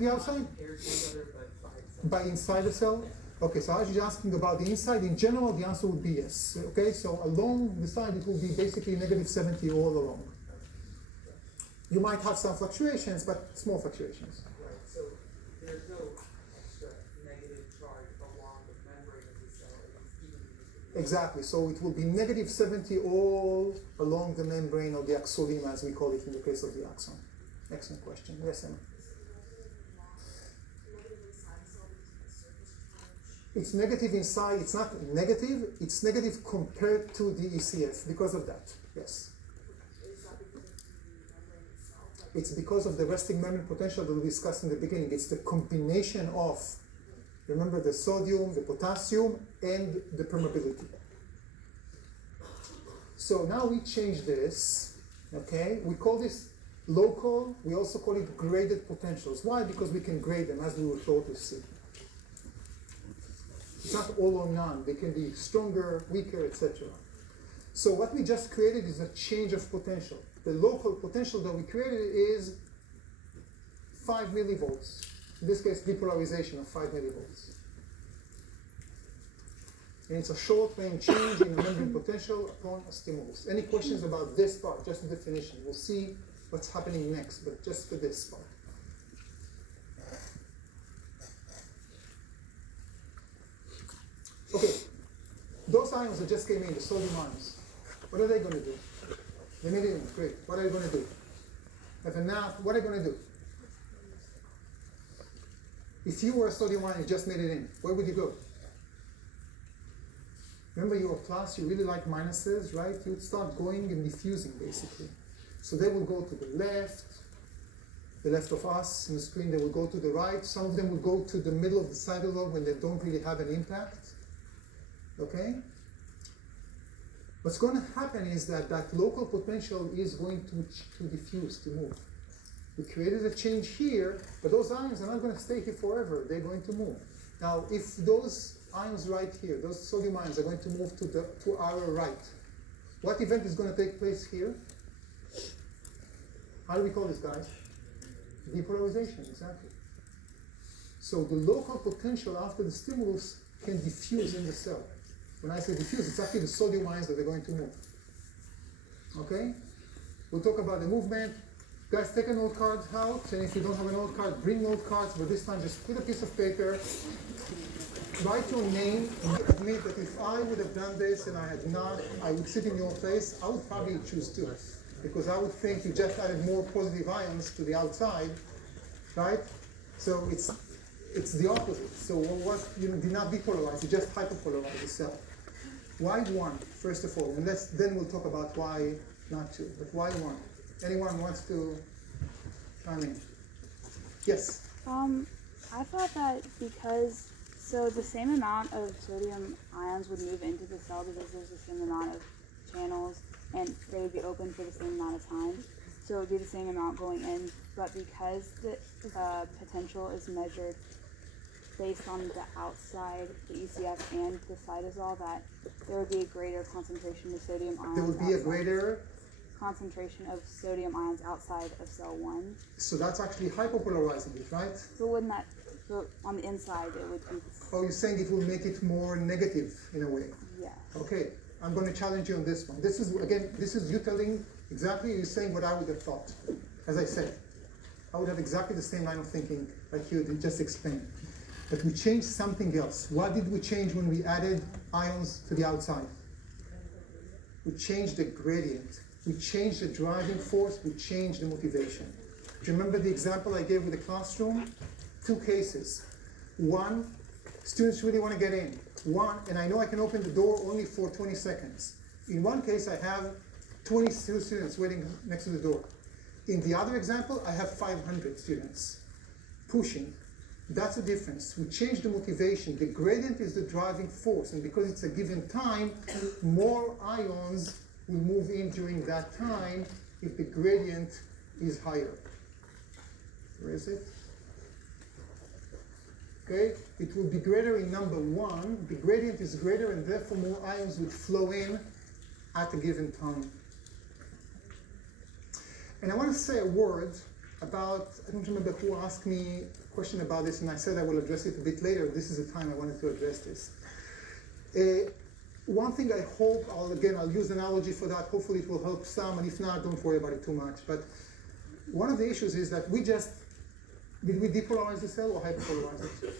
the outside? By inside the cell? Okay, so I was just asking about the inside. In general, the answer would be yes. Okay, so along the side, it will be basically negative 70 all along. You might have some fluctuations, but small fluctuations. Right, so there's no extra negative charge along the membrane of the cell. It's evenly distributed. Exactly, so it will be negative 70 all along the membrane, or the axolema, as we call it in the case of the axon. Excellent question. Yes, Emma? It's negative inside, it's not negative, it's negative compared to the ECF because of that, yes. It's because of the resting membrane potential that we discussed in the beginning. It's the combination of, remember, the sodium, the potassium, and the permeability. So now we change this, okay? We call this local, we also call it graded potentials. Why? Because we can grade them, as we will shortly see. It's not all or none. They can be stronger, weaker, etc. So what we just created is a change of potential. The local potential that we created is 5 millivolts. In this case, depolarization of 5 millivolts. And it's a short-range change in the membrane potential upon a stimulus. Any questions about this part? Just the definition. We'll see what's happening next, but just for this part. Okay, those ions that just came in, the sodium ions, what are they going to do? They made it in, great. What are they going to do? Have a nap, what are they going to do? If you were a sodium ion, you just made it in, where would you go? Remember your class, you really like minuses, right? You'd start going and diffusing, basically. So they will go to the left of us in the screen, they will go to the right. Some of them will go to the middle of the cytosol when they don't really have an impact. Okay? What's going to happen is that that local potential is going to diffuse, to move. We created a change here, but those ions are not going to stay here forever. They're going to move. Now, if those ions right here, those sodium ions are going to move to our right, what event is going to take place here? How do we call this, guys? Depolarization, exactly. So the local potential after the stimulus can diffuse in the cell. When I say diffuse, it's actually the sodium ions that are going to move. Okay? We'll talk about the movement. Guys, take a note card out, and if you don't have a note card, bring note cards, but this time just put a piece of paper, write your name, and admit that if I would have done this and I had not, I would sit in your place, I would probably choose 2. Because I would think you just added more positive ions to the outside, right? So it's the opposite. So what you did not depolarize, you just hyperpolarize the cell. Why 1, first of all? And then we'll talk about why not 2. But why 1? Anyone wants to chime in? Yes? I thought that because, so the same amount of sodium ions would move into the cell because there's the same amount of channels and they would be open for the same amount of time. So it would be the same amount going in, but because the potential is measured based on the outside, the ECF and the cytosol, that there would be a greater concentration of sodium ions. There would be a greater concentration of sodium ions outside of cell 1. So that's actually hyperpolarizing it, right? So wouldn't that, so on the inside it would be... Oh, you're saying it will make it more negative in a way? Yeah. Okay, I'm going to challenge you on this one. This is you telling exactly, you're saying what I would have thought. As I said, I would have exactly the same line of thinking like you did just explained. But we changed something else. What did we change when we added ions to the outside? We changed the gradient. We changed the driving force. We changed the motivation. Do you remember the example I gave with the classroom? 2 cases. 1, students really want to get in. 1, and I know I can open the door only for 20 seconds. In one case, I have 22 students waiting next to the door. In the other example, I have 500 students pushing. That's the difference. We change the motivation. The gradient is the driving force, and because it's a given time, more ions will move in during that time if the gradient is higher. Where is it? Okay, it will be greater in number 1. The gradient is greater, and therefore more ions would flow in at a given time. And I want to say a word about, I don't remember who asked me question about this, and I said I will address it a bit later. This is the time I wanted to address this. One thing I hope, I'll use an analogy for that. Hopefully it will help some, and if not, don't worry about it too much. But one of the issues is that did we depolarize the cell or hyperpolarize it?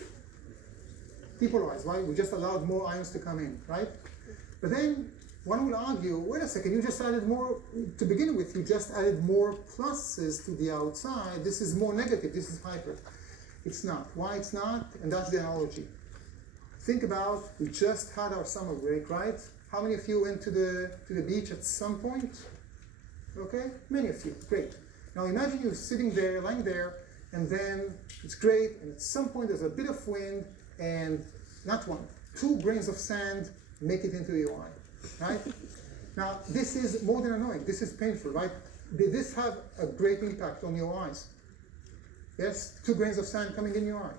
Depolarize, right? We just allowed more ions to come in, right? But then one will argue, wait a second, you just added more, to begin with, you just added more pluses to the outside. This is more negative, this is hyper. It's not. Why it's not? And that's the analogy. Think about, we just had our summer break, right? How many of you went to the beach at some point? Okay, many of you, great. Now imagine you're sitting there, lying there, and then it's great, and at some point there's a bit of wind, and not one, 2 grains of sand make it into your eye, right? Now this is more than annoying, this is painful, right? Did this have a great impact on your eyes? Yes, 2 grains of sand coming in your eye.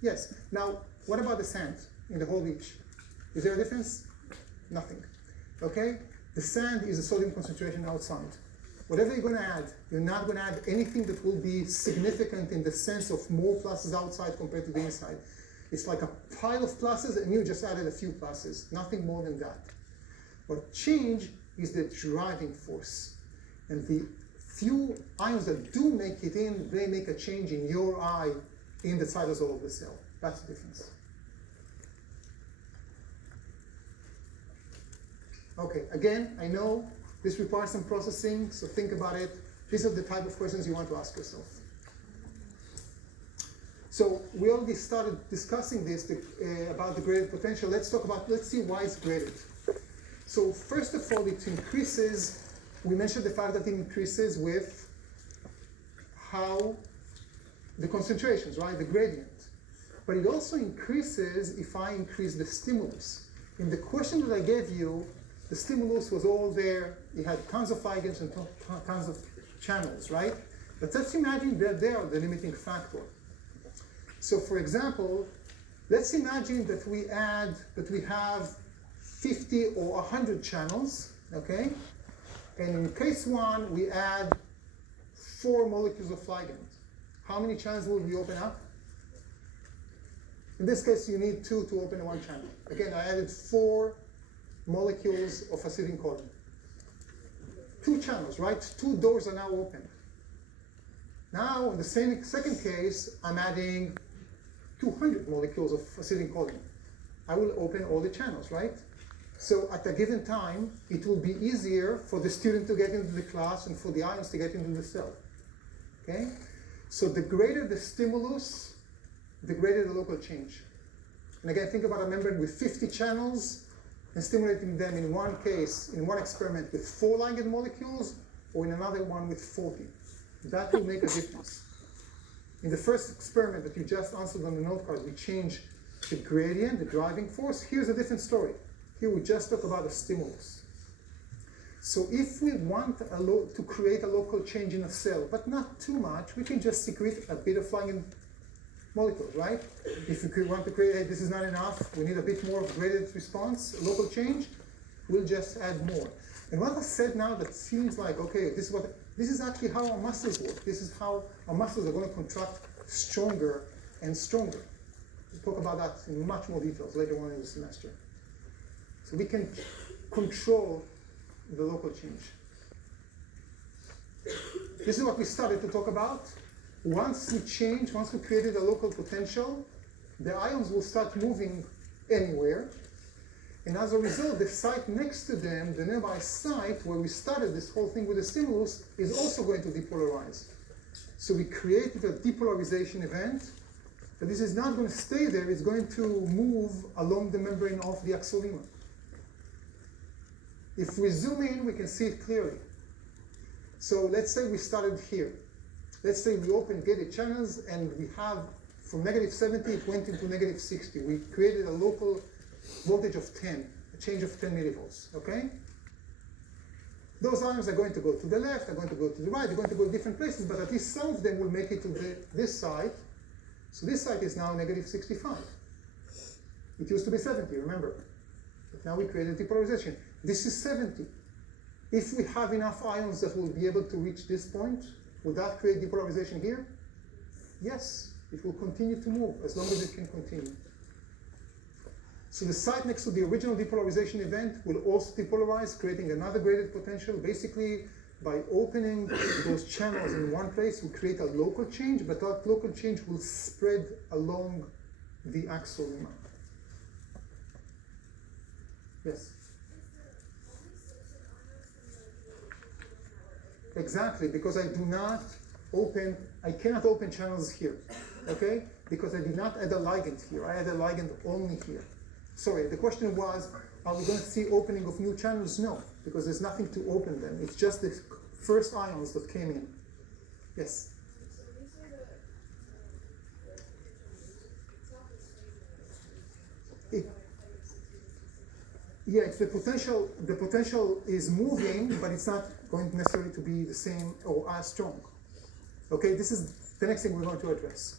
Yes, now what about the sand in the whole beach? Is there a difference? Nothing, okay? The sand is the sodium concentration outside. Whatever you're going to add, you're not going to add anything that will be significant in the sense of more pluses outside compared to the inside. It's like a pile of pluses and you just added a few pluses, nothing more than that. What changed is the driving force. And the few ions that do make it in, they make a change in your eye in the cytosol of the cell. That's the difference. Okay, again, I know this requires some processing, so think about it. These are the type of questions you want to ask yourself. So we already started discussing this about the graded potential. Let's see why it's graded. So first of all, it increases, we mentioned the fact that it increases with how the concentrations, right, the gradient. But it also increases if I increase the stimulus. In the question that I gave you, the stimulus was all there. You had tons of ligands and tons of channels, right? But let's imagine that they are the limiting factor. So for example, let's imagine that we have 50 or 100 channels, okay? And in case 1, we add 4 molecules of ligand. How many channels will we open up? In this case, you need 2 to open 1 channel. Again, I added 4 molecules of acetylcholine. 2 channels, right? 2 doors are now open. Now, in the second case, I'm adding 200 molecules of acetylcholine. I will open all the channels, right? So at a given time, it will be easier for the student to get into the class and for the ions to get into the cell. Okay? So the greater the stimulus, the greater the local change. And again, think about a membrane with 50 channels and stimulating them in one case, in one experiment with 4 ligand molecules, or in another one with 40. That will make a difference. In the first experiment that you just answered on the note card, we changed the gradient, the driving force. Here's a different story. Here we just talk about a stimulus. So if we want to create a local change in a cell, but not too much, we can just secrete a bit of ligand molecules, right? If we want to create, hey, this is not enough, we need a bit more of graded response, a local change, we'll just add more. And what I said now that seems like, okay, this is actually how our muscles work. This is how our muscles are going to contract stronger and stronger. We'll talk about that in much more details later on in the semester. So we can control the local change. This is what we started to talk about. Once we created a local potential, the ions will start moving anywhere. And as a result, the site next to them, the nearby site where we started this whole thing with the stimulus, is also going to depolarize. So we created a depolarization event, but this is not going to stay there, it's going to move along the membrane of the axonema. If we zoom in, we can see it clearly. So let's say we started here. Let's say we opened gated channels and we have, from -70, it went into -60. We created a local voltage of 10, a change of 10 millivolts, okay? Those ions are going to go to the left, they're going to go to the right, they're going to go to different places, but at least some of them will make it to this side. So this side is now -65. It used to be 70, remember? But now we created depolarization. This is 70. If we have enough ions that will be able to reach this point, will that create depolarization here? Yes. It will continue to move as long as it can continue. So the site next to the original depolarization event will also depolarize, creating another graded potential. Basically, by opening those channels in one place, we create a local change, but that local change will spread along the axolema. Yes? Exactly, because I cannot open channels here, okay? Because I did not add a ligand here, I add a ligand only here. Sorry, the question was, are we going to see opening of new channels? No, because there's nothing to open them. It's just the first ions that came in. Yes? Yeah, it's the potential is moving, but it's not going necessarily to be the same or as strong. Okay, this is the next thing we're going to address.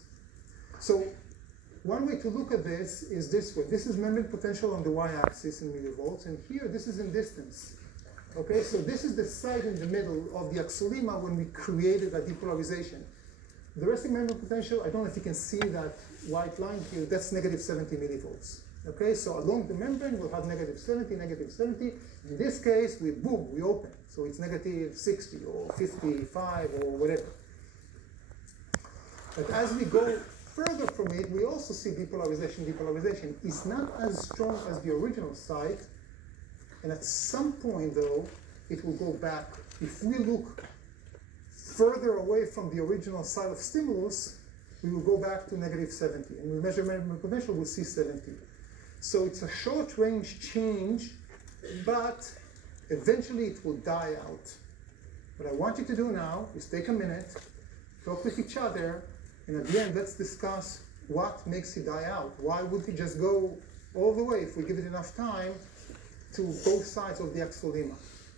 So one way to look at this is this way. This is membrane potential on the y-axis in millivolts, and here this is in distance. Okay, so this is the site in the middle of the axolema when we created a depolarization. The resting membrane potential, I don't know if you can see that white line here, that's negative 70 millivolts. Okay, so along the membrane we'll have negative 70, negative 70. In this case, we open. So it's negative 60 or 55 or whatever. But as we go further from it, we also see depolarization. Depolarization is not as strong as the original site, and at some point, though, it will go back. If we look further away from the original site of stimulus, we will go back to negative 70, and we measure membrane potential, we'll see 70. So it's a short-range change, but eventually it will die out. What I want you to do now is take a minute, talk with each other, and at the end, let's discuss what makes it die out. Why would it just go all the way, if we give it enough time, to both sides of the axolema?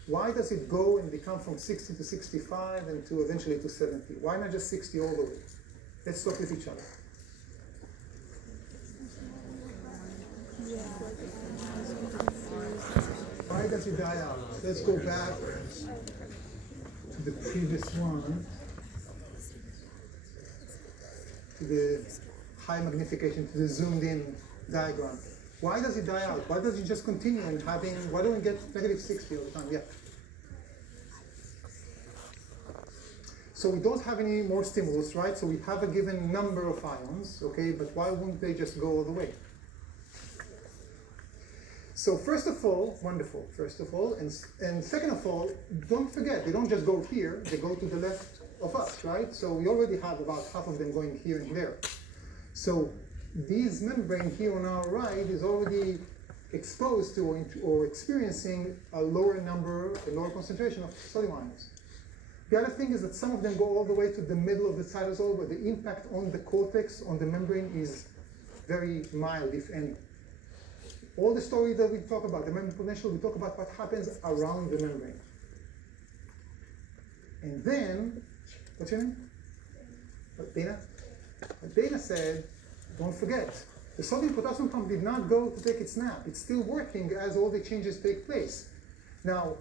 Why does it go and become from 60 to 65 and to eventually to 70? Why not just 60 all the way? Let's talk with each other. Why does it die out? Let's go back to the previous one. To the high magnification, to the zoomed in diagram. Why does it die out? Why does it just continue and having, why don't we get negative 60 all the time? Yeah. So we don't have any more stimulus, right? So we have a given number of ions, okay? But why wouldn't they just go all the way? So first of all, wonderful, first of all, and second of all, don't forget, they don't just go here, they go to the left of us, right? So we already have about half of them going here and there. So this membrane here on our right is already exposed to or experiencing a lower number, a lower concentration of sodium ions. The other thing is that some of them go all the way to the middle of the cytosol, where the impact on the cortex, on the membrane, is very mild, if any. All the story that we talk about, the membrane potential, we talk about what happens around the membrane. And then, what's your name? Dana? Dana said, don't forget, the sodium-potassium pump did not go to take its nap. It's still working as all the changes take place. Now,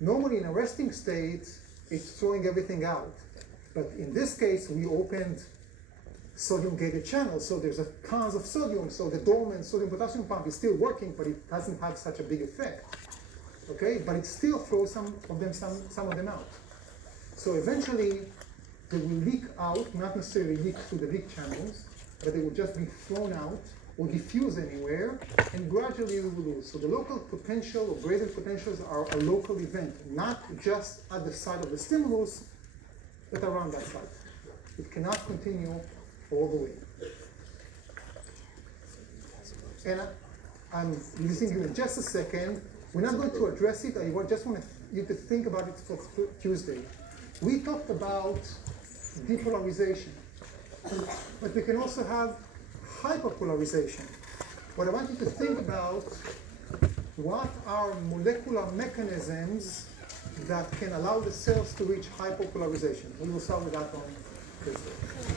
normally in a resting state, it's throwing everything out. But in this case, we opened sodium-gated channels, so there's tons of sodium, so the dormant sodium-potassium pump is still working, but it doesn't have such a big effect. Okay, but it still throws some of them out. So eventually, they will leak out, not necessarily leak through the leak channels, but they will just be thrown out or diffuse anywhere, and gradually we will lose. So the local potential or gradient potentials are a local event, not just at the site of the stimulus, but around that site. It cannot continue all the way. And I'm using you in just a second. We're not going to address it. I just want you to think about it for Tuesday. We talked about depolarization, but we can also have hyperpolarization. What I want you to think about, what are molecular mechanisms that can allow the cells to reach hyperpolarization? We will start with that on Tuesday.